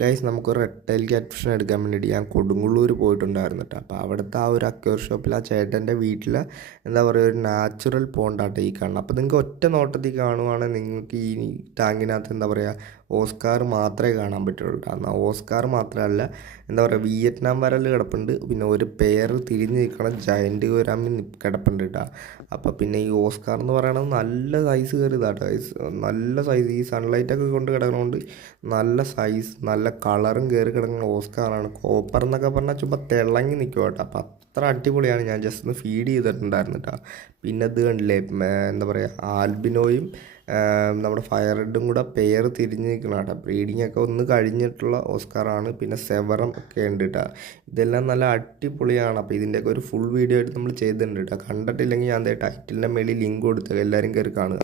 Guys നമുക്കൊരു red tile cat ഫിഷിനെ എടുക്കാൻ വേണ്ടിയിട്ട് ഞാൻ കൊടുങ്ങല്ലൂർ പോയിട്ടുണ്ടായിരുന്നു കേട്ടോ. അപ്പോൾ അവിടുത്തെ ആ ഒരു അക്വേറിയം ഷോപ്പിൽ ആ ചേട്ടൻ്റെ വീട്ടിൽ എന്താ പറയുക ഒരു നാച്ചുറൽ പോണ്ടാട്ടോ ഈ കാണുന്നത്. അപ്പോൾ നിങ്ങൾക്ക് ഒറ്റ നോട്ടത്തിൽ കാണുവാണെങ്കിൽ നിങ്ങൾക്ക് ഈ ടാങ്കിനകത്ത് എന്താ പറയുക ഓസ്കാർ മാത്രമേ കാണാൻ പറ്റുള്ളൂ കേട്ടോ. എന്നാൽ ഓസ്കാർ മാത്രമല്ല എന്താ പറയുക വിയറ്റ്നാം വരൽ കിടപ്പുണ്ട്, പിന്നെ ഒരു പേരിൽ തിരിഞ്ഞ് നിൽക്കണ ജയൻറ്റ് ഗോരാമി കിടപ്പുണ്ട് കേട്ടോ. അപ്പോൾ പിന്നെ ഈ ഓസ്കാർ എന്ന് പറയുന്നത് നല്ല സൈസ് കയറിയതാട്ടോ ഗൈസ്, നല്ല സൈസ്. ഈ സൺലൈറ്റൊക്കെ കൊണ്ട് കിടക്കണോണ്ട് നല്ല സൈസ് നല്ല കളറും കയറി കിടക്കുന്ന ഓസ്കാറാണ്. കോപ്പർ എന്നൊക്കെ പറഞ്ഞാൽ ചുമ്മാ തിളങ്ങി നിൽക്കുക കേട്ടോ. അപ്പം അത്ര അടിപൊളിയാണ്. ഞാൻ ജസ്റ്റ് ഒന്ന് ഫീഡ് ചെയ്തിട്ടുണ്ടായിരുന്നു കേട്ടോ. പിന്നെ ഇത് കണ്ടില്ലേ എന്താ പറയുക ആൽബിനോയും നമ്മുടെ ഫയർ ഹെഡും കൂടെ പെയർ തിരിഞ്ഞ് നിൽക്കണം കേട്ടോ. ബ്രീഡിംഗ് ഒക്കെ ഒന്ന് കഴിഞ്ഞിട്ടുള്ള ഓസ്കാറാണ്. പിന്നെ സെവറം ഒക്കെ ഉണ്ട് കേട്ടോ. ഇതെല്ലാം നല്ല അടിപൊളിയാണ്. അപ്പോൾ ഇതിൻ്റെയൊക്കെ ഒരു ഫുൾ വീഡിയോ ആയിട്ട് നമ്മൾ ചെയ്തിട്ടുണ്ട് കേട്ടോ. കണ്ടിട്ടില്ലെങ്കിൽ ഞാൻ ടൈറ്റിലിൻ്റെ മേളിൽ ലിങ്ക് കൊടുത്തത് എല്ലാവരും കയറി കാണുക.